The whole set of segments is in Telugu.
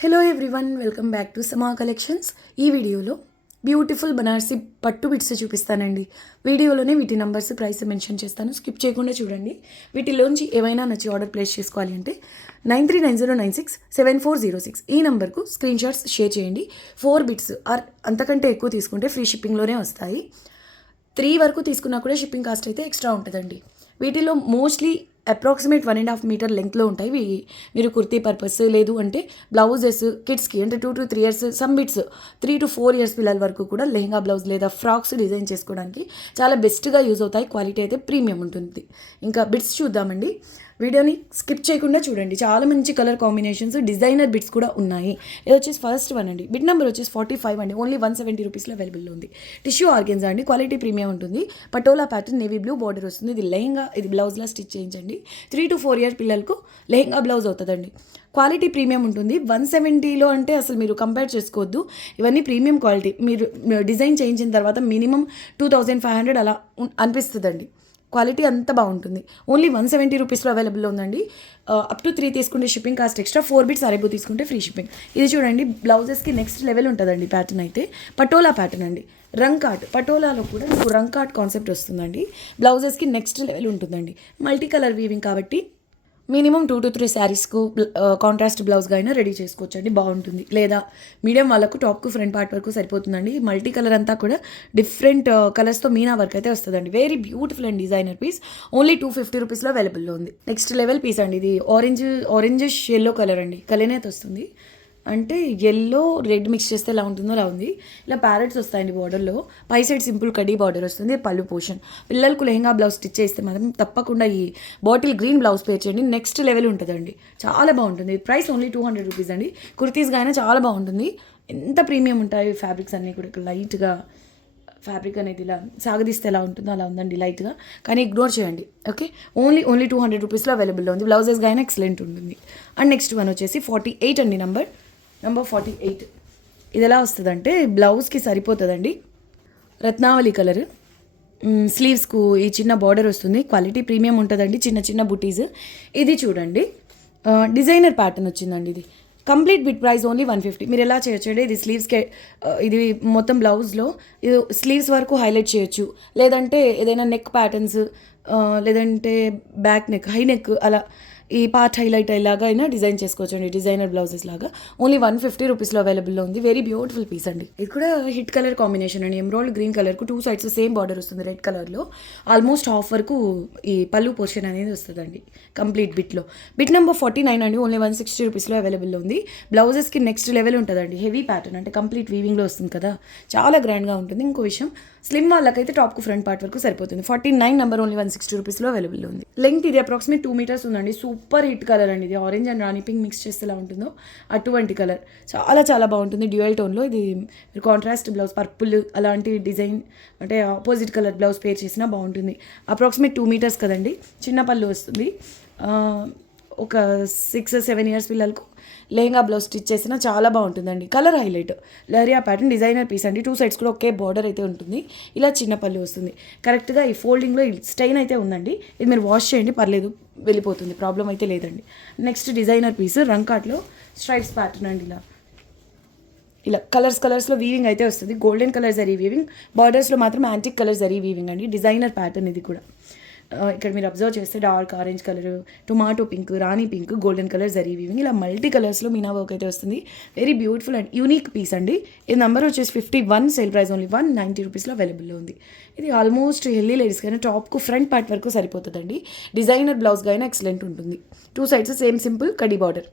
Hello everyone, welcome back to సమా కలెక్షన్స్. ఈ వీడియోలో బ్యూటిఫుల్ బనారసి పట్టు బిట్స్ చూపిస్తానండి. వీడియోలోనే వీటి నంబర్స్, ప్రైస్ మెన్షన్ చేస్తాను, స్కిప్ చేయకుండా చూడండి. వీటిలోంచి ఏవైనా నచ్చి ఆర్డర్ ప్లేస్ చేసుకోవాలి అంటే 9390967406 ఈ నెంబర్కు స్క్రీన్ షాట్స్ షేర్ చేయండి. 4 బిట్స్ ఆర్ అంతకంటే ఎక్కువ తీసుకుంటే ఫ్రీ షిప్పింగ్లోనే వస్తాయి. 3 వరకు తీసుకున్నా కూడా షిప్పింగ్ కాస్ట్ అయితే ఎక్స్ట్రా ఉంటుందండి. వీటిలో మోస్ట్లీ అప్రాక్సిమేట్ 1.5 మీటర్ లెంగ్త్లో ఉంటాయి. మీరు కుర్తీ పర్పస్ లేదు అంటే బ్లౌజెస్ కిడ్స్కి అంటే 2 to 3 years, some bits 3 to 4 years పిల్లల వరకు కూడా లెహంగా బ్లౌజ్ లేదా ఫ్రాక్స్ డిజైన్ చేసుకోవడానికి చాలా బెస్ట్గా యూజ్ అవుతాయి. క్వాలిటీ అయితే ప్రీమియం ఉంటుంది. ఇంకా బిట్స్ చూద్దామండి. వీడియోని స్కిప్ చేయకుండా చూడండి. చాలా మంచి కలర్ కాంబినేషన్స్, డిజైనర్ బిట్స్ కూడా ఉన్నాయి. ఇది వచ్చేసి ఫస్ట్ వన్ అండి. బిట్ నెంబర్ వచ్చేసి 45 అండి. ఓన్లీ 170 రూపీస్లో అవైలబుల్లో ఉంది. టిష్యూ ఆర్గెన్జా అండి. క్వాలిటీ ప్రీమియం ఉంటుంది. Patola pattern, navy blue border వస్తుంది. ఇది లెహంగా, ఇది బ్లౌజ్లా స్టిచ్ చేయించండి. 3 to 4 year పిల్లలకు లెహంగా బ్లౌజ్ అవుతుందండి. క్వాలిటీ ప్రీమియం ఉంటుంది. 170లో అంటే అసలు మీరు కంపేర్ చేసుకోవద్దు. ఇవన్నీ ప్రీమియం క్వాలిటీ. మీరు డిజైన్ చేయించిన తర్వాత మినిమం 2500 అలా అనిపిస్తుందండి. క్వాలిటీ అంత బాగుంటుంది. ఓన్లీ 170 రూపీస్లో అవైలబుల్లో ఉందండి. అప్ టు 3 తీసుకుంటే షిప్పింగ్ కాస్ట్ ఎక్స్ట్రా. 4 బిట్స్ అరేబో తీసుకుంటే ఫ్రీ షిప్పింగ్. ఇది చూడండి, బ్లౌజెస్కి నెక్స్ట్ లెవెల్ ఉంటుందండి. ప్యాటర్న్ అయితే పటోలా ప్యాటర్న్ అండి. రంగ్ కార్ట్, పటోలాలో కూడా మీకు రంగ్ కార్ట్ కాన్సెప్ట్ వస్తుందండి. బ్లౌజెస్కి నెక్స్ట్ లెవెల్ ఉంటుందండి. మల్టీ కలర్ వీవింగ్ కాబట్టి మినిమం 2 to 3 శారీస్కు కాంట్రాస్ట్ బ్లౌజ్గా అయినా రెడీ చేసుకోవచ్చండి. బాగుంటుంది. లేదా మీడియం వాళ్ళకు టాప్కు ఫ్రంట్ పార్ట్ వరకు సరిపోతుందండి. మల్టీ కలర్ అంతా కూడా డిఫరెంట్ కలర్స్తో మీనా వర్క్ అయితే వస్తుందండి. Very beautiful and designer piece. Only 250 రూపీస్లో అవైలబుల్లో ఉంది. నెక్స్ట్ లెవెల్ పీస్ అండి. ఇది ఆరెంజిష్ ఎల్లో కలర్ అండి. కలనేత వస్తుంది. అంటే ఎల్లో రెడ్ మిక్స్ చేస్తే ఎలా ఉంటుందో అలా ఉంది. ఇలా ప్యారెట్స్ వస్తాయండి బార్డర్లో. పై సైడ్ సింపుల్ కడీ బార్డర్ వస్తుంది. పళ్ళు పోర్షన్. పిల్లలకు లెహంగా బ్లౌజ్ స్టిచ్ చేస్తే మాత్రం తప్పకుండా ఈ బాటిల్ గ్రీన్ బ్లౌజ్ పేర్ చేయండి. నెక్స్ట్ లెవెల్ ఉంటుందండి. చాలా బాగుంటుంది. ప్రైస్ ఓన్లీ 200 రూపీస్ అండి. కుర్తీస్గా అయినా చాలా బాగుంటుంది. ఎంత ప్రీమియం ఉంటాయి ఫ్యాబ్రిక్స్ అన్నీ కూడా. లైట్గా ఫ్యాబ్రిక్ అనేది ఇలా సాగదీస్తే ఎలా ఉంటుందో అలా ఉందండి లైట్గా. కానీ ఇగ్నోర్ చేయండి. ఓకే, ఓన్లీ 200 రూపీస్లో అవైలబుల్లో ఉంది. బ్లౌజెస్గా అయినా ఎక్సలెంట్ ఉంటుంది. అండ్ నెక్స్ట్ వన్ వచ్చేసి 48 అండి. నెంబర్ 48. ఇది ఎలా వస్తుందంటే బ్లౌజ్కి సరిపోతుందండి. రత్నావళి కలర్. స్లీవ్స్కు ఈ చిన్న బార్డర్ వస్తుంది. క్వాలిటీ ప్రీమియం ఉంటుందండి. చిన్న చిన్న బుటీస్. ఇది చూడండి, డిజైనర్ ప్యాటర్న్ వచ్చిందండి. ఇది కంప్లీట్ బిట్ ప్రైస్ ఓన్లీ 150. మీరు ఎలా చేయొచ్చు, ఇది స్లీవ్స్కి ఇది మొత్తం బ్లౌజ్లో ఇది స్లీవ్స్ వరకు హైలైట్ చేయొచ్చు. లేదంటే ఏదైనా నెక్ ప్యాటర్న్స్, లేదంటే బ్యాక్ నెక్, హై నెక్ అలా ఈ పార్ట్ హైలైట్ అయ్యేలాగా అయినా డిజైన్ చేసుకోవచ్చండి. డిజైనర్ బ్లౌజెస్ లాగా. ఓన్లీ 150 రూపీస్లో అవైలబుల్లో ఉంది. వెరీ బ్యూటిఫుల్ పీస్ అండి. ఇది కూడా హిట్ కలర్ కాంబినేషన్ అండి. ఎమ్రాయిడ్ గ్రీన్ కలర్కు 2 sides సేమ్ బార్డర్ వస్తుంది రెడ్ కలర్లో. ఆల్మోస్ట్ హాఫ్ వరకు ఈ పళ్ళు పోర్షన్ అనేది వస్తుందండి కంప్లీట్ బిట్లో. బిట్ నెంబర్ 49 అండి. ఓన్లీ 160 రూపీస్లో అవైలబుల్లో ఉంది. బ్లౌజెస్కి నెక్స్ట్ లెవెల్ ఉంటుందండి. హెవీ ప్యాటర్న్ అంటే కంప్లీట్ వీవింగ్లో వస్తుంది కదా, చాలా గ్రాండ్గా ఉంటుంది. ఇంకో విషయం, స్లిమ్ వాళ్ళకైతే టాప్కు ఫ్రంట్ పార్ట్ వరకు సరిపోతుంది. 49 నెంబర్ ఓన్లీ 160 రూపీస్లో అవైలబుల్లో ఉంది. లెంగ్త్ ఇది అప్రాక్సిమేట్ 2 meters ఉందండి. సూపర్ హిట్ కలర్ అండి. ఇది ఆరెంజ్ అండ్ రాణి పింక్ మిక్స్ చేస్తే ఎలా ఉంటుందో అటువంటి కలర్. చాలా చాలా బాగుంటుంది. డ్యూయల్ టోన్లో. ఇది మీరు కాంట్రాస్ట్ బ్లౌజ్ పర్పుల్ అలాంటి డిజైన్ అంటే ఆపోజిట్ కలర్ బ్లౌజ్ పేర్ చేసినా బాగుంటుంది. అప్రాక్సిమేట్ 2 meters కదండి. చిన్న పళ్ళు వస్తుంది. ఒక 6-7 years పిల్లలకు లెహంగా బ్లౌజ్ స్టిచ్ చేసినా చాలా బాగుంటుందండి. Colour highlight. Lehariya pattern designer piece అండి. 2 sides కూడా ఒకే బార్డర్ అయితే ఉంటుంది. ఇలా చిన్న పళ్ళు వస్తుంది. కరెక్ట్గా ఈ ఫోల్డింగ్లో స్టైన్ అయితే ఉందండి. ఇది మీరు వాష్ చేయండి, పర్లేదు, వెళ్ళిపోతుంది, ప్రాబ్లం అయితే లేదండి. నెక్స్ట్ డిజైనర్ పీస్ రంకాట్లో స్ట్రైప్స్ ప్యాటర్న్ అండి. ఇలా కలర్స్లో వీవింగ్ అయితే వస్తుంది. గోల్డెన్ కలర్ జరీ వీవింగ్, బార్డర్స్లో మాత్రం యాంటిక్ కలర్ జరీ వీవింగ్ అండి. డిజైనర్ ప్యాటర్న్ ఇది కూడా. ఇక్కడ మీరు అబ్జర్వ్ చేస్తే dark orange colour, tomato pink, రాణి పింక్, గోల్డెన్ కలర్ జరీ వీవింగ్, ఇలా మల్టీ కలర్స్లో మీనా వర్క్ అయితే వస్తుంది. Very beautiful and unique piece అండి. ఇది నెంబర్ వచ్చేసి 51. సేల్ ప్రైస్ ఓన్లీ 190 రూపీస్లో అవైలబుల్లో ఉంది. ఇది ఆల్మోస్ట్ హెల్దీ లేడీస్కి అయినా టాప్కు ఫ్రంట్ పార్ట్ వరకు సరిపోతుందండి. డిజైనర్ బ్లౌజ్గా అయినా ఎక్సలెంట్ ఉంటుంది. 2 sides same simple khadi border.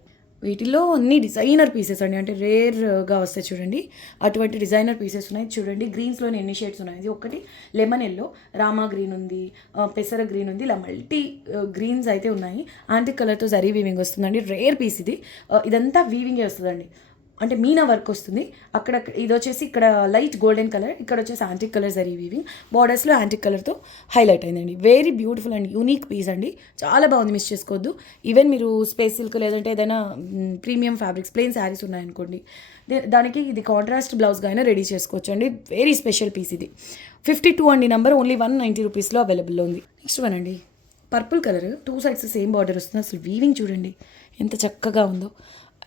వీటిలో అన్ని డిజైనర్ పీసెస్ అండి. అంటే రేర్గా వస్తాయి చూడండి, అటువంటి డిజైనర్ పీసెస్ ఉన్నాయి. చూడండి గ్రీన్స్లోని ఎన్ని షేడ్స్ ఉన్నాయి. ఇది ఒకటి లెమన్ ఎల్లో, రామా గ్రీన్ ఉంది, పెసర గ్రీన్ ఉంది, ఇలా మల్టీ గ్రీన్స్ అయితే ఉన్నాయి. యాంటిక్ కలర్తో జరీ వీవింగ్ వస్తుందండి. రేర్ పీస్ ఇది. ఇదంతా వీవింగే వస్తుందండి. అంటే మీనా వర్క్ వస్తుంది. అక్కడ ఇది వచ్చేసి ఇక్కడ లైట్ గోల్డెన్ కలర్, ఇక్కడ వచ్చేసి యాంటిక్ కలర్ జరీ వీవింగ్, బార్డర్స్లో యాంటిక్ కలర్తో హైలైట్ అయిందండి. Very beautiful and unique piece అండి. చాలా బాగుంది, మిస్ చేసుకోవద్దు. ఈవెన్ మీరు స్పేస్ సిల్క్ లేదంటే ఏదైనా ప్రీమియం ఫ్యాబ్రిక్స్ ప్లెయిన్ శారీస్ ఉన్నాయనుకోండి, దానికి ఇది కాంట్రాస్ట్ బ్లౌజ్గా అయినా రెడీ చేసుకోవచ్చు అండి. వెరీ స్పెషల్ పీస్ ఇది. 52 అండి. నెంబర్ ఓన్లీ 190 రూపీస్లో అవైలబుల్లో ఉంది. నెక్స్ట్ వన్ అండి, purple colour, 2 sides same border వస్తుంది. అసలు వీవింగ్ చూడండి ఎంత చక్కగా ఉందో.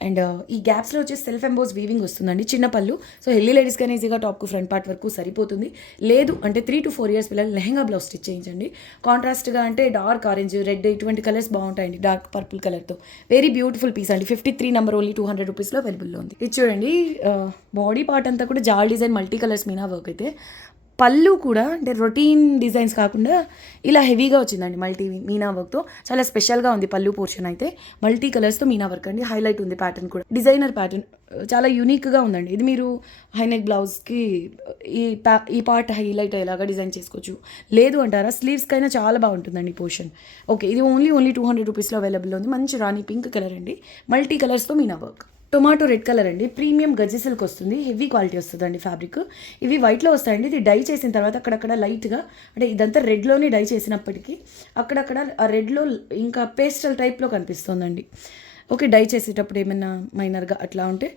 అండ్ ఈ గ్యాప్స్లో వచ్చేసి సెల్ఫ్ ఎంబోస్ వీవింగ్ వస్తుందండి, చిన్న పళ్ళు. సో హెల్దీ లేడీస్ కానీ ఈజీగా టాప్కు ఫ్రంట్ పార్ట్ వరకు సరిపోతుంది. లేదు అంటే 3 to 4 years పిల్లలు లెహంగా బ్లౌజ్ స్టిచ్ చేయించండి. కాంట్రాస్ట్గా అంటే డార్క్ ఆరెంజ్, రెడ్ ఇటువంటి కలర్స్ బాగుంటాయండి, డార్క్ పర్పుల్ కలర్తో. వెరీ బ్యూటిఫుల్ పీస్ అండి. 53 నెంబర్ ఓన్లీ 200 రూపీస్లో అవైలబుల్లో ఉంది. ఇది చూడండి, బాడీ పార్ట్ అంతా కూడా జాల్ design multi colours Meena work అయితే, పళ్ళు కూడా అంటే రొటీన్ డిజైన్స్ కాకుండా ఇలా హెవీగా వచ్చిందండి మల్టీ మీనా వర్క్తో. చాలా స్పెషల్గా ఉంది పళ్ళు పోర్షన్ అయితే. మల్టీ కలర్స్తో మీనా వర్క్ అండి, హైలైట్ ఉంది ప్యాటర్న్ కూడా, డిజైనర్ ప్యాటర్న్ చాలా యూనిక్గా ఉందండి. ఇది మీరు హైనెక్ బ్లౌజ్కి ఈ పార్ట్ హైలైట్ అయ్యేలాగా డిజైన్ చేసుకోవచ్చు. లేదు అంటారా స్లీవ్స్కైనా చాలా బాగుంటుందండి ఈ పోర్షన్. ఓకే, ఇది ఓన్లీ 200 రూపీస్లో అవైలబుల్ ఉంది. మంచి రాణి పింక్ కలర్ అండి, మల్టీ కలర్స్తో మీనా వర్క్. టొమాటో రెడ్ కలర్ అండి, ప్రీమియం గజ్జి సిల్క్ వస్తుంది, హెవీ క్వాలిటీ వస్తుందండి ఫ్యాబ్రిక్. ఇవి వైట్లో వస్తాయండి. ఇది డై చేసిన తర్వాత అక్కడక్కడ లైట్గా, అంటే ఇదంతా రెడ్లోనే డై చేసినప్పటికీ అక్కడక్కడ ఆ రెడ్లో ఇంకా పేస్టల్ టైప్లో కనిపిస్తుందండి. ఓకే, డై చేసేటప్పుడు ఏమైనా మైనర్గా అట్లా ఉంటే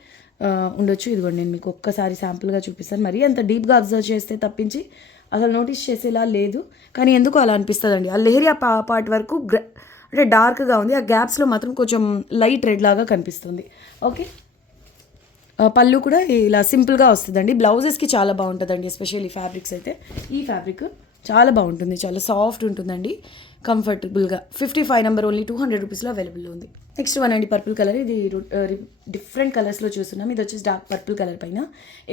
ఉండొచ్చు. ఇదిగోండి, నేను మీకు ఒక్కసారి శాంపుల్గా చూపిస్తాను. మరీ అంత డీప్గా అబ్జర్వ్ చేస్తే తప్పించి అసలు నోటీస్ చేసేలా లేదు, కానీ ఎందుకు అలా అనిపిస్తుందండి. ఆ లెహరియా పార్ట్ వరకు అంటే డార్క్గా ఉంది, ఆ గ్యాప్స్లో మాత్రం కొంచెం లైట్ రెడ్ లాగా కనిపిస్తుంది. ఓకే, పళ్ళు కూడా ఇలా సింపుల్గా వస్తుందండి. బ్లౌజెస్కి చాలా బాగుంటుందండి, ఎస్పెషల్లీ ఫ్యాబ్రిక్స్ అయితే. ఈ ఫ్యాబ్రిక్ చాలా బాగుంటుంది, చాలా సాఫ్ట్ ఉంటుందండి, కంఫర్టబుల్గా. 55 నెంబర్ ఓన్లీ 200 రూపీస్లో అవైలబుల్ ఉంది. నెక్స్ట్ వన్ అండి, పర్పుల్ కలర్. ఇది డిఫరెంట్ కలర్స్లో చూస్తున్నాం. ఇది వచ్చేసి డార్క్ పర్పుల్ కలర్ పైన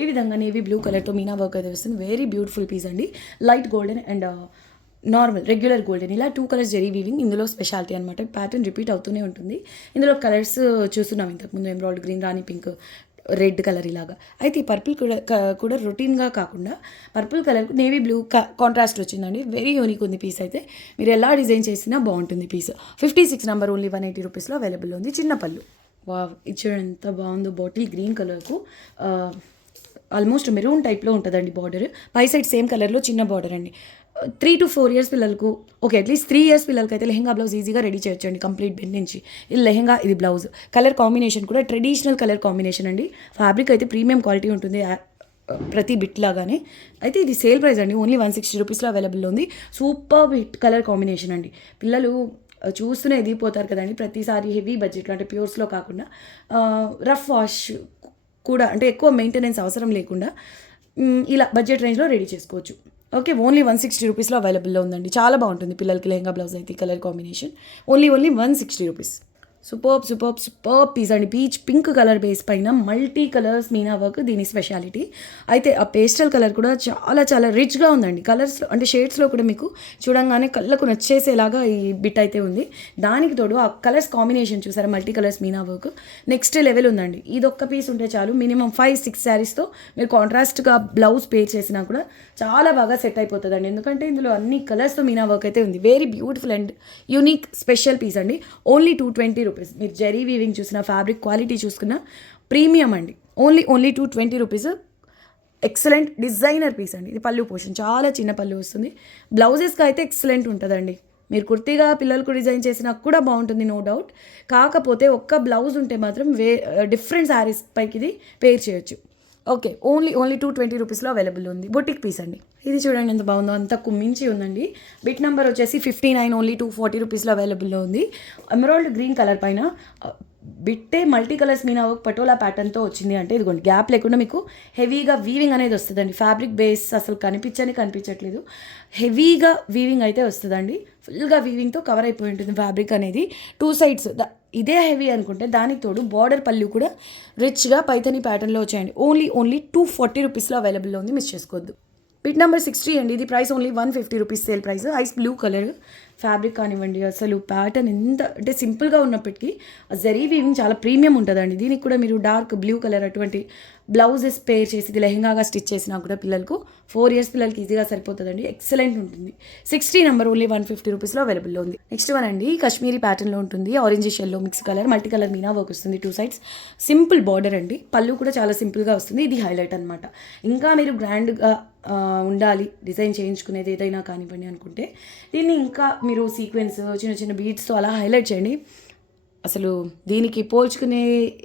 ఈ విధంగా నేవీ బ్లూ కలర్తో మీనా వర్క్ అయితే వస్తుంది. వెరీ బ్యూటిఫుల్ పీస్ అండి. Light golden and normal regular golden, ఇలా 2 కలర్స్ జరీ వీవింగ్ ఇందులో స్పెషాలిటీ అనమాట. ప్యాటర్న్ రిపీట్ అవుతూనే ఉంటుంది. ఇందులో కలర్స్ చూస్తున్నాం ఇంతకుముందు, ఎమరాల్డ్ గ్రీన్, రాణి పింక్, రెడ్ కలర్ ఇలాగా. అయితే ఈ పర్పుల్ కూడా రొటీన్గా కాకుండా పర్పుల్ కలర్కు నేవీ బ్లూ కాంట్రాస్ట్ వచ్చిందండి. వెరీ యూనిక్ ఉంది పీస్ అయితే. మీరు ఎలా డిజైన్ చేసినా బాగుంటుంది పీస్. 56 నెంబర్ ఓన్లీ 180 రూపీస్లో అవైలబుల్ ఉంది. చిన్న పళ్ళు. వావ్, ఇది చూడండి ఎంత బాగుందో. బాటిల్ గ్రీన్ కలర్కు ఆల్మోస్ట్ మెరూన్ టైప్లో ఉంటుందండి బార్డర్. పై సైడ్ సేమ్ కలర్లో చిన్న బార్డర్ అండి. 3 to 4 years పిల్లలకు, ఓకే అట్లీస్ట్ 3 years పిల్లలకి అయితే లెహంగా బ్లౌజ్ ఈజీగా రెడీ చేయొచ్చండి, కంప్లీట్ బెడ్ నుంచి. ఇది లెహంగా, ఇది బ్లౌజ్. కలర్ కాంబినేషన్ కూడా ట్రెడిషనల్ కలర్ కాంబినేషన్ అండి. ఫ్యాబ్రిక్ అయితే ప్రీమియం క్వాలిటీ ఉంటుంది ప్రతి బిట్ లాగానే. అయితే ఇది సేల్ ప్రైస్ అండి, ఓన్లీ 160 రూపీస్లో అవైలబుల్ ఉంది. సూపర్ హిట్ కలర్ కాంబినేషన్ అండి. పిల్లలు చూస్తూనే ఎదిగిపోతారు కదండి ప్రతిసారి. హెవీ బడ్జెట్లో అంటే ప్యూర్స్లో కాకుండా రఫ్ వాష్ కూడా, అంటే ఎక్కువ మెయింటెనెన్స్ అవసరం లేకుండా ఇలా బడ్జెట్ రేంజ్లో రెడీ చేసుకోవచ్చు. ఓకే, ఓన్లీ 160 రూపీస్లో అవైలబుల్లో ఉందండి. చాలా బాగుంటుంది పిల్లలకి లెహంగా బ్లౌజ్ అయితే. Colour combination only 160 rupees. Super piece అండి. పీచ్ పింక్ కలర్ బేస్ పైన మల్టీ కలర్స్ మీనా వర్క్ దీని స్పెషాలిటీ. అయితే ఆ పేస్టల్ కలర్ కూడా చాలా చాలా రిచ్గా ఉందండి. కలర్స్లో అంటే షేడ్స్లో కూడా మీకు చూడంగానే కళ్ళకు నచ్చేసేలాగా ఈ బిట్ అయితే ఉంది. దానికి తోడు ఆ కలర్స్ కాంబినేషన్ చూసారా, multi colours Meena work next level ఉందండి. ఇది ఒక్క పీస్ ఉంటే చాలు, మినిమం 5-6 శారీస్తో మీరు కాంట్రాస్ట్గా బ్లౌజ్ పే చేసినా కూడా చాలా బాగా సెట్ అయిపోతుందండి. ఎందుకంటే ఇందులో అన్ని కలర్స్తో మీనా వర్క్ అయితే ఉంది. Very beautiful and unique special piece అండి. Only 220 rupees. మీరు జరీ వీవింగ్ చూసిన, ఫ్యాబ్రిక్ క్వాలిటీ చూసుకున్న ప్రీమియం అండి. Only 220 rupees. Excellent designer piece అండి. ఇది పళ్ళు పోర్షన్ చాలా చిన్న పళ్ళు వస్తుంది. బ్లౌజెస్కి అయితే ఎక్సలెంట్ ఉంటుందండి. మీరు కుర్తీగా పిల్లలకు డిజైన్ చేసినా కూడా బాగుంటుంది, నో డౌట్. కాకపోతే ఒక్క బ్లౌజ్ ఉంటే మాత్రం డిఫరెంట్ శారీస్ పైకి ఇది పేర్ చేయొచ్చు. ఓకే, ఓన్లీ 220 రూపీస్లో అవైలబుల్ ఉంది. బొటిక్ పీస్ అండి. ఇది చూడండి ఎంత బాగుందో, అంత కుమ్మించి ఉందండి. బిట్ నెంబర్ వచ్చేసి 59, ఓన్లీ 240 రూపీస్లో అవైలబుల్లో ఉంది. ఎమరాల్డ్ గ్రీన్ కలర్ పైన బిట్టే multi colours Meena work patola ప్యాటర్న్తో వచ్చింది. అంటే ఇదిగోండి, గ్యాప్ లేకుండా మీకు హెవీగా వీవింగ్ అనేది వస్తుందండి. ఫ్యాబ్రిక్ బేస్ అసలు కనిపించట్లేదు, హెవీగా వీవింగ్ అయితే వస్తుందండి. ఫుల్గా వీవింగ్తో కవర్ అయిపోయి ఉంటుంది ఫ్యాబ్రిక్ అనేది. 2 సైడ్స్ ఇదే హెవీ అనుకుంటే దానికి తోడు బార్డర్ పళ్ళు కూడా రిచ్గా పైథనీ ప్యాటర్న్లో వచ్చాయండి. ఓన్లీ 240 రూపీస్లో అవైలబుల్లో ఉంది, మిస్ చేసుకోవద్దు. బిట్ నెంబర్ 60 అండి. ఇది price only 150 rupees sale price. Ice blue colour fabric కానివ్వండి, అసలు ప్యాటర్న్ ఎంత అంటే సింపుల్గా ఉన్నప్పటికీ జరీ వీవింగ్ చాలా ప్రీమియం ఉంటుందండి. దీనికి కూడా మీరు డార్క్ బ్లూ కలర్ అటువంటి బ్లౌజెస్ పేర్ చేసి ఇది లెహంగాగా స్టిచ్ చేసినా కూడా పిల్లలకు 4 years పిల్లలకి ఈజీగా సరిపోతుందండి. ఎక్సలెంట్ ఉంటుంది. 60 నెంబర్ ఓన్లీ 150 రూపీస్లో అవైలబుల్లో ఉంది. నెక్స్ట్ వన్ అండి, కాశ్మీరీ ప్యాటర్న్లో ఉంటుంది. ఆరెంజ్ షెల్లో మిక్స్ కలర్, మల్టీ కలర్ మీనా వర్క్ వస్తుంది. 2 సైడ్స్ సింపుల్ బార్డర్ అండి. పళ్ళు కూడా చాలా సింపుల్గా వస్తుంది. ఇది హైలైట్ అనమాట. ఇంకా మీరు గ్రాండ్గా ఉండాలి, డిజైన్ చేయించుకునేది ఏదైనా కానివ్వండి అనుకుంటే దీన్ని ఇంకా మీరు సీక్వెన్స్ చిన్న చిన్న బీడ్స్తో అలా హైలైట్ చేయండి. అసలు దీనికి పోల్చుకునే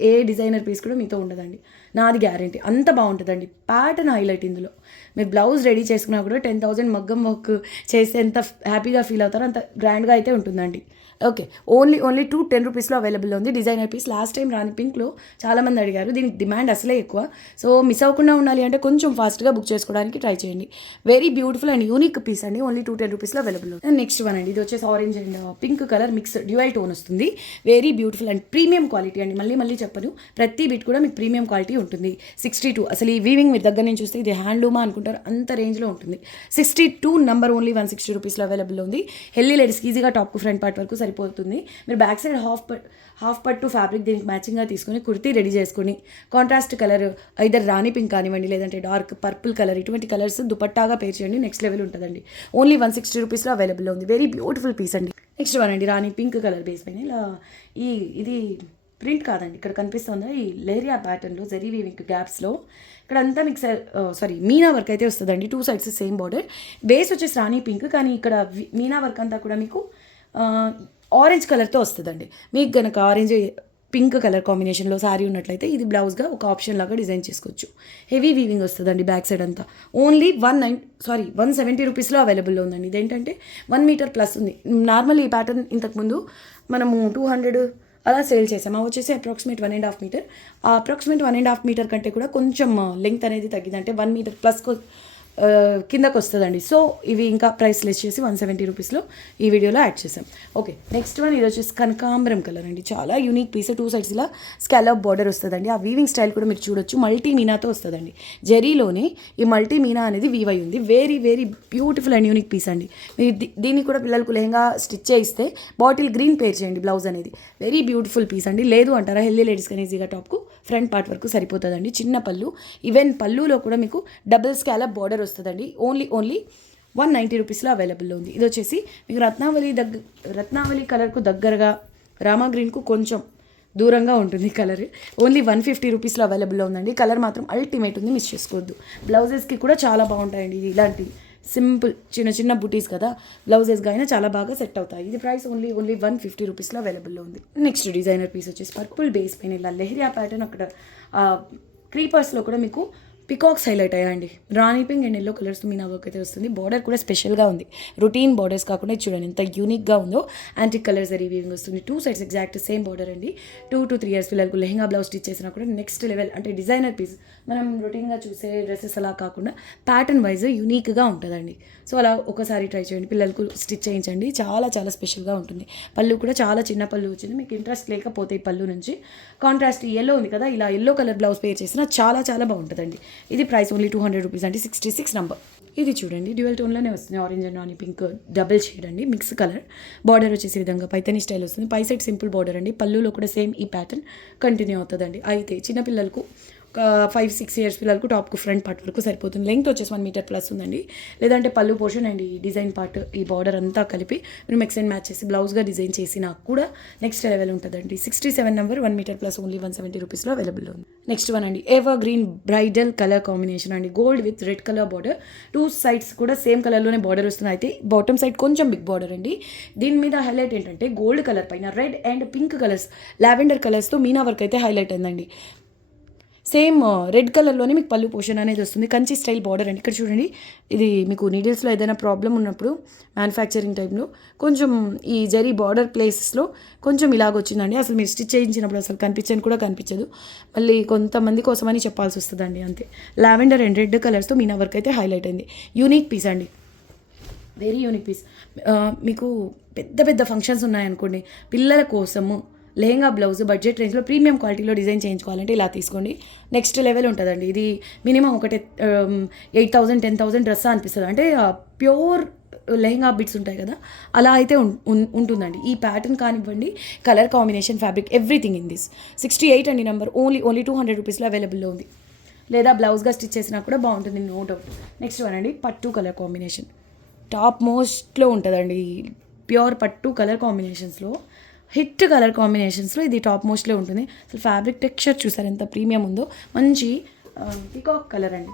ఏ డిజైనర్ పీస్ కూడా మీతో ఉండదండి, నాది గ్యారంటీ. అంత బాగుంటుందండి. ప్యాటర్న్ హైలైట్ ఇందులో. మీరు బ్లౌజ్ రెడీ చేసుకున్నా కూడా 10,000 మగ్గం వర్క్ చేస్తే ఎంత హ్యాపీగా ఫీల్ అవుతారో అంత గ్రాండ్గా అయితే ఉంటుందండి. ఓకే. ఓన్లీ 10 రూపీస్లో అవైలబుల్లో ఉంది డిజైనర్ పీస్. లాస్ట్ టైం రాని పింక్లో చాలామంది అడిగారు. దీనికి డిమాండ్ అసలే ఎక్కువ. సో మిస్ అవ్వకుండా ఉండాలి అంటే కొంచెం ఫాస్ట్గా బుక్ చేసుకోవడానికి ట్రై చేయండి. Very beautiful and unique piece అండి. ఓన్లీ 10 రూపీస్లో అవైలబుల్ ఉంది. నెక్స్ట్ వన్ అండి, ఇది వచ్చేసి orange and pink colour mix dual tone వస్తుంది. Very beautiful and premium quality అండి. మళ్ళీ చెప్పను, ప్రతి బిట్ కూడా మీకు ప్రీమియం క్వాలిటీ ఉంటుంది. 62 అసలు ఈ వీవింగ్ మీరు దగ్గర నుంచి చూస్తే ఇది హ్యాండ్లూమా అనుకుంటారు, అంత రేంజ్లో ఉంటుంది. 62 నంబర్ ఓన్లీ 160 రూపీస్లో అవైలబుల్ ఉంది. హెల్దీ లేడీస్కి ఈజీగా టాప్ ఫ్రంట్ పార్ట్ వరకు సరిపోతుంది. మీరు బ్యాక్ సైడ్ హాఫ్ పట్టు ఫ్యాబ్రిక్ దీనికి మ్యాచింగ్గా తీసుకొని కుర్తీ రెడీ చేసుకొని కాంట్రాస్ట్ కలర్ ఐదర్ రాణి పింక్ కానివ్వండి, లేదంటే డార్క్ పర్పుల్ కలర్, ఇటువంటి కలర్స్ దుపట్టాగా పేర్ చేయండి. నెక్స్ట్ లెవెల్ ఉంటుందండి. ఓన్లీ 160 రూపీస్లో అవైలబుల్ ఉంది. వెరీ బ్యూటిఫుల్ పీస్ అండి. నెక్స్ట్ వన్ అండి, రాణి పింక్ కలర్ బేస్ పైన ఇలా ఇది ప్రింట్ కాదండి, ఇక్కడ కనిపిస్తుందా ఈ లేరియా ప్యాటర్న్లో జరీ వీవింగ్ గ్యాప్స్లో ఇక్కడ అంతా మీకు మీనా వర్క్ అయితే వస్తుందండి. 2 సైడ్స్ సేమ్ బార్డర్. బేస్ వచ్చేసి రాణి పింక్, కానీ ఇక్కడ మీనా వర్క్ అంతా కూడా మీకు ఆరెంజ్ కలర్తో వస్తుందండి. మీకు కనుక ఆరెంజ్ పింక్ కలర్ కాంబినేషన్లో శారీ ఉన్నట్లయితే ఇది బ్లౌజ్గా ఒక ఆప్షన్ లాగా డిజైన్ చేసుకోవచ్చు. హెవీ వీవింగ్ వస్తుందండి బ్యాక్ సైడ్ అంతా. ఓన్లీ 170 రూపీస్లో అవైలబుల్లో ఉందండి. ఇదేంటంటే 1 మీటర్ ప్లస్ ఉంది. నార్మల్ ఈ ప్యాటర్న్ ఇంతకుముందు మనము 200 అలా సేల్ చేసాము. అవి వచ్చేసి అప్రాక్సిమేట్ 1.5 మీటర్. ఆ అప్రాక్సిమేట్ 1.5 మీటర్ కంటే కూడా కొంచెం లెంగ్త్ అనేది తగ్గింది, అంటే 1 మీటర్ ప్లస్ కిందకు వస్తుందండి. సో ఇవి ఇంకా ప్రైస్ లెస్ చేసి 170 రూపీస్లో ఈ వీడియోలో యాడ్ చేసాం. ఓకే, నెక్స్ట్ వన్ ఇది వచ్చేసి కనకాంబరం కలర్ అండి. చాలా యూనిక్ పీస్. 2 సైడ్స్ ఇలా స్కాలప్ బార్డర్ వస్తుందండి. ఆ వీవింగ్ స్టైల్ కూడా మీరు చూడొచ్చు. మల్టీ మీనాతో వస్తుందండి. జరీలోనే ఈ మల్టీ మీనా అనేది వీవ్ అయి ఉంది. Very very beautiful and unique piece అండి. మీరు దీన్ని కూడా పిల్లలకు లెహంగా స్టిచ్ చేయిస్తే బాటిల్ గ్రీన్ పేర్ చేయండి బ్లౌజ్ అనేది. వెరీ బ్యూటిఫుల్ పీస్ అండి. లేదు అంటారా, హెల్దీ లేడీస్ కానీ ఈజీగా టాప్కు ఫ్రంట్ పార్ట్ వరకు సరిపోతుందండి. చిన్న పళ్ళు, ఈవెన్ పళ్ళులో కూడా మీకు డబుల్ స్కాలప్ బార్డర్ వస్తుందండి. ఓన్లీ 190 రూపీస్లో అవైలబుల్లో ఉంది. ఇది వచ్చేసి మీకు రత్నావళి కలర్కు దగ్గరగా, రామా గ్రీన్కు కొంచెం దూరంగా ఉంటుంది కలర్. ఓన్లీ 150 రూపీస్లో అవైలబుల్లో ఉందండి. కలర్ మాత్రం అల్టిమేట్ ఉంది, మిస్ చేసుకోవద్దు. బ్లౌజెస్కి కూడా చాలా బాగుంటాయండి. ఇది ఇలాంటి సింపుల్ చిన్న బుటీస్ కదా, బ్లౌజెస్గా అయినా చాలా బాగా సెట్ అవుతాయి. ఇది ప్రైస్ ఓన్లీ 150 రూపీస్లో అవైలబుల్లో ఉంది. నెక్స్ట్ డిజైనర్ పీస్ వచ్చేసి పర్పుల్ బేస్ పైన ఇలా లెహరియా ప్యాటర్న్, అక్కడ క్రీపర్స్లో కూడా మీకు పికాక్స్ హైలైట్ అయ్యాయండి. రాణి pink and yellow colours Meena work అయితే వస్తుంది. బార్డర్ కూడా స్పెషల్గా ఉంది. రొటీన్ బార్డర్స్ కాకుండా చూడండి ఎంత యూనిక్గా ఉందో. యాంటిక్ కలర్స్ అది వీవింగ్ వస్తుంది. 2 సైడ్స్ ఎగ్జాక్ట్ సేమ్ బార్డర్ అండి. 2 to 3 ఇయర్స్ పిల్లలకు లెహంగా బ్లౌజ్ స్టిచ్ చేసినా కూడా నెక్స్ట్ లెవెల్, అంటే డిజైనర్ పీస్. మనం రొటీన్గా చూసే డ్రెస్సెస్ అలా కాకుండా ప్యాటర్న్ వైజ్ యూనిక్గా ఉంటుందండి. సో అలా ఒకసారి ట్రై చేయండి, పిల్లలకు స్టిచ్ చేయించండి. చాలా చాలా స్పెషల్గా ఉంటుంది. పళ్ళు కూడా చాలా చిన్న పళ్ళు వచ్చింది. మీకు ఇంట్రెస్ట్ లేకపోతే ఈ పళ్ళు నుంచి కాంట్రాస్ట్ ఎల్లో ఉంది కదా, ఇలా ఎల్లో కలర్ బ్లౌజ్ పేర్ చేసినా చాలా చాలా బాగుంటుందండి. ఇది ప్రైస్ ఓన్లీ 200 రూపీస్ అండి. 66 నంబర్. ఇది చూడండి డ్యూయల్ టోన్లోనే వస్తుంది. ఆరెంజ్ అండ్ రాణి పింక్ డబుల్ షేడ్ అండి, మిక్స్ కలర్. బార్డర్ వచ్చేసి విధంగా పైతని స్టైల్ వస్తుంది. పై సైడ్ సింపుల్ బార్డర్ అండి. పళ్ళులో కూడా సేమ్ ఈ ప్యాటర్న్ కంటిన్యూ అవుతుందండి. అయితే చిన్నపిల్లలకు ఒక 5-6 ఇయర్స్ పిల్లలకు టాప్కు ఫ్రంట్ పార్ట్ వరకు సరిపోతుంది. లెంగ్త్ వచ్చేసి 1 మీటర్ ప్లస్ ఉందండి. లేదంటే పళ్ళు పోర్షన్ అండ్ ఈ డిజైన్ పార్ట్, ఈ బార్డర్ అంతా కలిపి మీరు మిక్స్ అండ్ మ్యాచ్ చేసి బ్లౌజ్గా డిజైన్ చేసినా కూడా నెక్స్ట్ లెవెల్ ఉంటుందండి. 67 నెంబర్ 1 మీటర్ ప్లస్ ఓన్లీ 170 రూపీస్లో అవైలబుల్ ఉంది. నెక్స్ట్ వన్ అండి, ever green bridal colour combination అండి. Gold with red colour border. 2 sides కూడా సేమ్ కలర్లోనే బార్డర్ వస్తుంది. అయితే బాటమ్ సైడ్ కొంచెం బిగ్ బార్డర్ అండి. దీని మీద హైలైట్ ఏంటంటే గోల్డ్ కలర్ పైన red and pink colours, lavender కలర్స్తో మీనా వర్క్ అయితే హైలైట్ అయిందండి. సేమ్ రెడ్ కలర్లోనే మీకు పళ్ళు పోర్షన్ అనేది వస్తుంది. కంచి స్టైల్ బార్డర్ అండి. ఇక్కడ చూడండి, ఇది మీకు నీడిల్స్లో ఏదైనా ప్రాబ్లం ఉన్నప్పుడు మ్యానుఫ్యాక్చరింగ్ టైంలో కొంచెం ఈ జరీ బార్డర్ ప్లేసెస్లో కొంచెం ఇలాగ వచ్చిందండి. అసలు మీరు స్టిచ్ చేయించినప్పుడు అసలు కనిపించదు. మళ్ళీ కొంతమంది కోసమని చెప్పాల్సి వస్తుందండి, అంతే. లావెండర్ అండ్ రెడ్ కలర్స్తో మీనా వర్క్ అయితే హైలైట్ అయింది. యూనిక్ పీస్ అండి, వెరీ యూనిక్ పీస్. మీకు పెద్ద ఫంక్షన్స్ ఉన్నాయనుకోండి, పిల్లల కోసము లెహంగా బ్లౌజ్ బడ్జెట్ రేంజ్లో ప్రీమియం క్వాలిటీలో డిజైన్ చేయించుకోవాలంటే ఇలా తీసుకోండి. నెక్స్ట్ లెవెల్ ఉంటుందండి. ఇది మినిమం ఒకటి 8,000 10,000 డ్రెస్ అనిపిస్తుంది. అంటే ప్యూర్ లెహంగా బిట్స్ ఉంటాయి కదా, అలా అయితే ఉంటుందండి. ఈ ప్యాటర్న్ కానివ్వండి, colour combination, fabric, everything in this. 68 అండి నెంబర్. ఓన్లీ 200 రూపీస్లో అవైలబుల్లో ఉంది. లేదా బ్లౌజ్గా స్టిచ్ చేసినా కూడా బాగుంటుంది, నో డౌట్. నెక్స్ట్ వన్ అండి, పట్టు కలర్ కాంబినేషన్. టాప్ మోస్ట్లో ఉంటుందండి. ప్యూర్ పట్టు కలర్ కాంబినేషన్స్లో, హిట్ కలర్ కాంబినేషన్స్లో ఇది టాప్ మోస్ట్లో ఉంటుంది. అసలు ఫ్యాబ్రిక్ టెక్స్చర్ చూసారు ఎంత ప్రీమియం ఉందో. మంచి పికాక్ కలర్ అండి.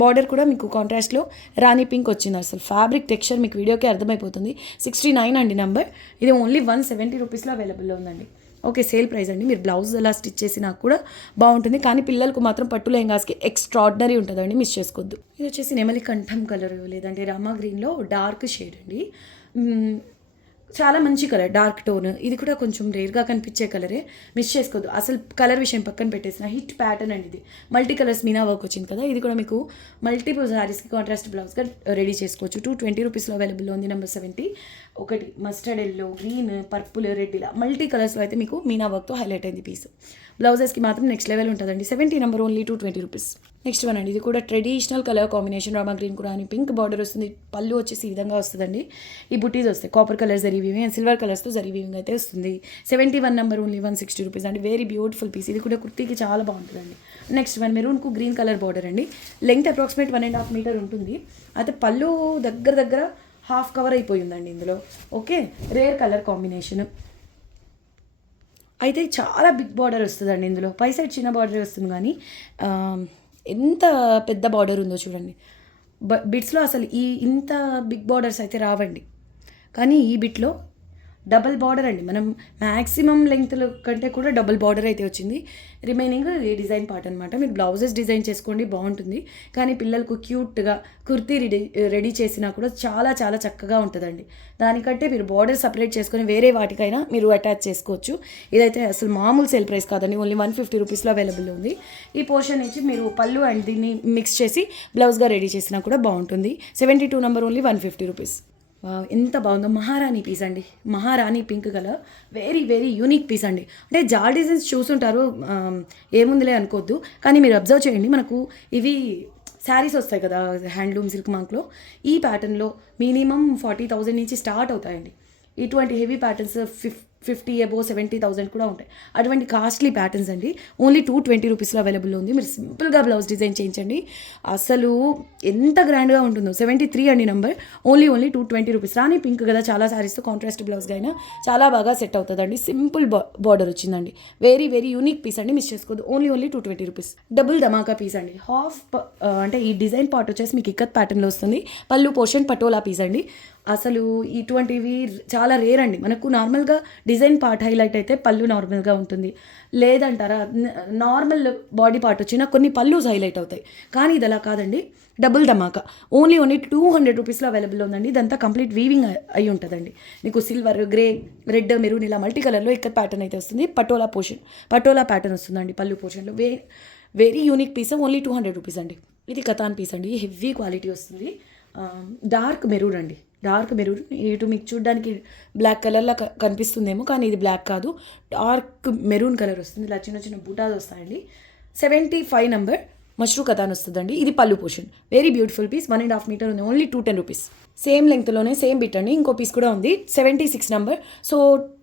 బార్డర్ కూడా మీకు కాంట్రాస్ట్లో రాణి పింక్ వచ్చింది. అసలు ఫ్యాబ్రిక్ టెక్స్చర్ మీకు వీడియోకి అర్థమైపోతుంది. 69 అండి నెంబర్. ఇది ఓన్లీ 170 రూపీస్లో అవైలబుల్లో ఉందండి. ఓకే, సేల్ ప్రైస్ అండి. మీరు బ్లౌజ్ అలా స్టిచ్ చేసినా కూడా బాగుంటుంది, కానీ పిల్లలకు మాత్రం పట్టు లెహంగాస్కి ఎక్స్ట్రాడినరీ ఉంటుందండి, మిస్ చేసుకోవద్దు. ఇది వచ్చేసి నెమలి కంఠం కలర్, లేదంటే రామా గ్రీన్లో డార్క్ షేడ్ అండి. చాలా మంచి కలర్, డార్క్ టోన్. ఇది కూడా కొంచెం రేర్గా కనిపించే కలరే, మిస్ చేసుకోవద్దు. అసలు కలర్ విషయం పక్కన పెట్టేసిన హిట్ ప్యాటర్న్ అండి ఇది. మల్టీ కలర్స్ మీనా వర్క్ వచ్చింది కదా, ఇది కూడా మీకు మల్టిపుల్ శారీస్కి కాంట్రాస్ట్ బ్లౌజ్గా రెడీ చేసుకోవచ్చు. 220 రూపీస్లో అవైలబుల్లో ఉంది. నెంబర్ 70 ఒకటి mustard yellow, green, purple, red ఇలా మల్టీ కలర్స్లో అయితే మీకు మీనా వర్క్తో హైలైట్ అయింది పీస్. బ్లౌజెస్కి మాత్రం నెక్స్ట్ లెవెల్ ఉంటుందండి. 70 number only 220 rupees. Next one అండి, ఇది కూడా traditional colour combination, Rama green కూడా అని పింక్ బార్డర్ వస్తుంది. పళ్ళు వచ్చేసి ఈ విధంగా వస్తుందండి. ఈ బుటీస్ వస్తాయి కాపర్ కలర్ జరీ వీవింగ్ అండ్ సిల్వర్ కలర్స్తో జరీ వీవింగ్ అయితే వస్తుంది. 71 నెంబర్ ఓన్లీ 160 రూపీస్ అండి. Very beautiful piece. ఇది కూడా కుర్తీకి చాలా బాగుంటుందండి. నెక్స్ట్ వన్ మెరూన్కు గ్రీన్ కలర్ బార్డర్ అండి. లెంగ్త్ అప్రాక్సిమేట్ 1.5 మీటర్ ఉంటుంది. అయితే పళ్ళు దగ్గర హాఫ్ కవర్ అయిపోయిందండి ఇందులో. Okay, rare colour combination. అయితే చాలా బిగ్ బార్డర్ వస్తుందండి ఇందులో. పై సైడ్ చిన్న బార్డర్ వస్తుంది కానీ ఎంత పెద్ద బార్డర్ ఉందో చూడండి. బిట్స్లో అసలు ఇంత బిగ్ బార్డర్స్ అయితే రావండి, కానీ ఈ బిట్లో డబల్ బార్డర్ అండి. మనం మ్యాక్సిమం లెంగ్త్ కంటే కూడా డబల్ బార్డర్ అయితే వచ్చింది. రిమైనింగ్ ఈ డిజైన్ పార్ట్ అనమాట. మీరు బ్లౌజెస్ డిజైన్ చేసుకోండి, బాగుంటుంది. కానీ పిల్లలకు క్యూట్గా కుర్తీ రెడీ చేసినా కూడా చాలా చాలా చక్కగా ఉంటుందండి. దానికంటే మీరు బార్డర్ సపరేట్ చేసుకొని వేరే వాటికైనా మీరు అటాచ్ చేసుకోవచ్చు. ఇదైతే అసలు మామూలు సేల్ ప్రైస్ కాదండి. ఓన్లీ 150 రూపీస్లో అవైలబుల్ ఉంది. ఈ పోర్షన్ నుంచి మీరు పళ్ళు అండ్ దీన్ని మిక్స్ చేసి బ్లౌజ్గా రెడీ చేసినా కూడా బాగుంటుంది. 72 నెంబర్ ఓన్లీ 150 రూపీస్. ఎంత బాగుందో. మహారాణి పీస్ అండి, Maharani pink colour. Very unique piece అండి. అంటే జాల్ డిజైన్స్ చూసుంటారు, ఏముందిలే అనుకోవద్దు. కానీ మీరు అబ్జర్వ్ చేయండి, మనకు ఇవి శారీస్ వస్తాయి కదా హ్యాండ్లూమ్ సిల్క్ మార్క్లో, ఈ ప్యాటర్న్లో మినిమం 40,000 నుంచి స్టార్ట్ అవుతాయండి. ఇటువంటి హెవీ ప్యాటర్న్స్ 50 అబోవ్ 70,000 కూడా ఉంటాయి. అటువంటి కాస్ట్లీ ప్యాటర్న్స్ అండి. ఓన్లీ 220 రూపీస్లో అవైలబుల్ ఉంది. మీరు సింపుల్గా బ్లౌజ్ డిజైన్ చేయించండి, అసలు ఎంత గ్రాండ్గా ఉంటుందో. 73 అండి నెంబర్. Only 220 rupees. రాణి పింక్ కదా, చాలా శారీస్తో కాంట్రాస్ట్ బ్లౌజ్గా అయినా చాలా బాగా సెట్ అవుతుందండి. సింపుల్ బార్డర్ వచ్చిందండి. వెరీ యూనిక్ పీస్ అండి, మిస్ చేసుకోవద్దు. Only 220 rupees. డబుల్ ధమాకా పీస్ అండి. అంటే ఈ డిజైన్ పార్ట్ వచ్చేసి మీకు ఇక్కత్ ప్యాటర్న్లో వస్తుంది. పళ్ళు పోర్షన్ పటోలా పీస్ అండి. అసలు ఇటువంటివి చాలా రేర్ అండి. మనకు నార్మల్గా డిజైన్ పార్ట్ హైలైట్ అయితే పళ్ళు నార్మల్గా ఉంటుంది, లేదంటారా నార్మల్ బాడీ పార్ట్ వచ్చినా కొన్ని పళ్ళుస్ హైలైట్ అవుతాయి. కానీ ఇది అలా కాదండి, డబుల్ ధమాకా. ఓన్లీ 200 రూపీస్లో అవైలబుల్ ఉందండి. ఇదంతా కంప్లీట్ వీవింగ్ అయి ఉంటుందండి. మీకు సిల్వర్, గ్రే, రెడ్, మెరూన్ ఇలా మల్టీ కలర్లో ఇక్కత్ ప్యాటర్న్ అయితే వస్తుంది. పటోలా ప్యాటర్న్ వస్తుందండి పళ్ళు portion. Very unique piece. Only 200 rupees అండి. ఇది కతాన్ పీస్ అండి, హెవీ క్వాలిటీ వస్తుంది. డార్క్ మెరూన్ అండి, డార్క్ మెరూన్. ఇటు మీకు చూడడానికి బ్లాక్ కలర్లా కనిపిస్తుందేమో, కానీ ఇది బ్లాక్ కాదు, డార్క్ మెరూన్ కలర్ వస్తుంది. ఇలా చిన్న బూటాలు వస్తాయండి. 75 నెంబర్ మష్రూ కథాన్ వస్తుందండి. ఇది పళ్ళు portion. Very beautiful piece. 1.5 metre ఉంది. Only 210 rupees. సేమ్ లెంగ్త్లోనే సేమ్ బిట్ అండి. ఇంకో పీస్ కూడా ఉంది. 76 నెంబర్. సో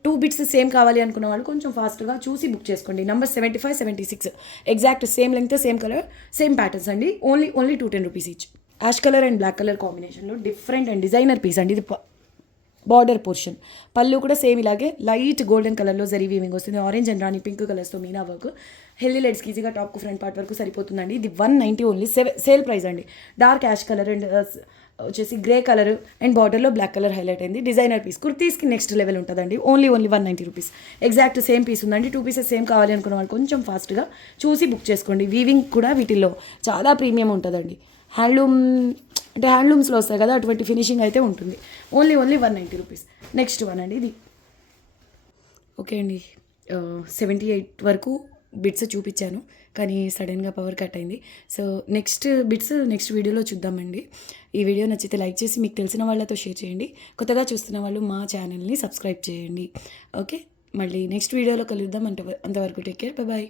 2 బిట్స్ సేమ్ కావాలి అనుకున్న వాళ్ళు కొంచెం ఫాస్ట్గా చూసి బుక్ చేసుకోండి. Number 75, 76 exact same length, same colour, same patterns అండి. Only 210 rupees each. Ash colour and black colour కాంబినేషన్లో డిఫరెంట్ అండ్ డిజైనర్ పీస్ అండి. ఇది బార్డర్ పోర్షన్. పళ్ళు కూడా సేమ్ ఇలాగే లైట్ గోల్డెన్ కలర్లో జరీ వీవింగ్ వస్తుంది. ఆరెంజ్ అండ్ రాణి పింక్ కలర్స్తో మీనా వర్క్. హెల్దీ లెడ్స్కి ఈజీగా టాప్కు ఫ్రంట్ పార్ట్ వరకు సరిపోతుందండి. ఇది 190 ఓన్లీ. సేల్ ప్రైస్ అండి. డార్క్ యాష్ కలర్ అండ్ వచ్చేసి గ్రే కలర్ అండ్ బార్డర్లో బ్లాక్ కలర్ హైలైట్ అయింది. Designer piece. కుర్తీస్కి నెక్స్ట్ లెవెల్ ఉంటుందండి. Only 190 rupees. Exact same piece ఉందండి. 2 పీసెస్ సేమ్ కావాలి అనుకున్న వాళ్ళు కొంచెం ఫాస్ట్గా చూసి బుక్ చేసుకోండి. వీవింగ్ కూడా వీటిల్లో చాలా ప్రీమియం ఉంటుందండి. హ్యాండ్లూమ్స్లో వస్తాయి కదా, అటువంటి ఫినిషింగ్ అయితే ఉంటుంది. Only 190 rupees. నెక్స్ట్ వన్ అండి ఇది. ఓకే అండి, 78 వరకు బిట్స్ చూపించాను, కానీ సడన్గా పవర్ కట్ అయింది. సో నెక్స్ట్ బిట్స్ నెక్స్ట్ వీడియోలో చూద్దామండి. ఈ వీడియో నచ్చితే లైక్ చేసి మీకు తెలిసిన వాళ్ళతో షేర్ చేయండి. కొత్తగా చూస్తున్న వాళ్ళు మా ఛానల్ని సబ్స్క్రైబ్ చేయండి. ఓకే, మళ్ళీ నెక్స్ట్ వీడియోలో కలుద్దాం. అంతవరకు టేక్ కేర్, బాయ్.